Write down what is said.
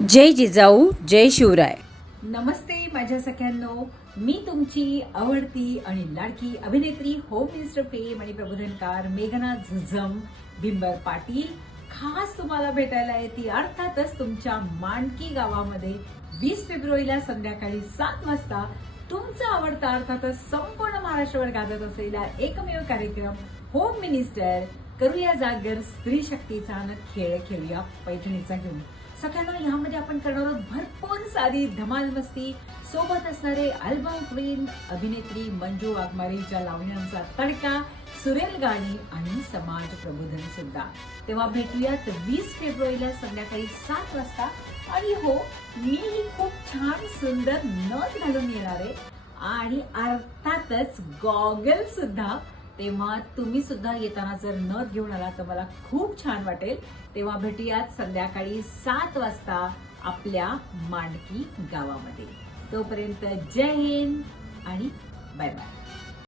जय जिजाऊ जय शिवराय. नमस्ते माझ्या सख्यांनो. मी तुमची आवडती आणि लाडकी अभिनेत्री होम मिनिस्टर प्रेम आणि प्रबोधनकार मेघना झुझम बिंबर पाटील. खास तुम्हाला भेटायला येते अर्थातच तुमच्या मांडकी गावामध्ये वीस फेब्रुवारीला संध्याकाळी सात वाजता तुमचा आवडता अर्थातच संपूर्ण महाराष्ट्रावर गाजत असलेला एकमेव कार्यक्रम होम मिनिस्टर करूया जागर स्त्री शक्तीचा न खेळ खेळूया पैठणीचा घेऊन. सगळ्यांना ह्यामध्ये आपण करणार आहोत भरपूर सारी धमाल मस्ती. सोबत असणारे अल्बम क्वीन अभिनेत्री मंजू वाघमारेच्या लावण्यांचा तडका सुरेल गाणी आणि समाज प्रबोधन सुद्धा. तेव्हा भेटूयात वीस फेब्रुवारीला संध्याकाळी सात वाजता. आणि हो मीही खूप छान सुंदर नथ घालून येणार आहे. आणि अर्थातच गॉगल सुद्धा तेव्हा तुम्ही सुद्धा येताना जर नथ घेऊन आला तर मला खूप छान वाटेल. तेव्हा भेटूयात संध्याकाळी सात वाजता आपल्या मांडकी गावामध्ये. तोपर्यंत जय हिंद आणि बाय बाय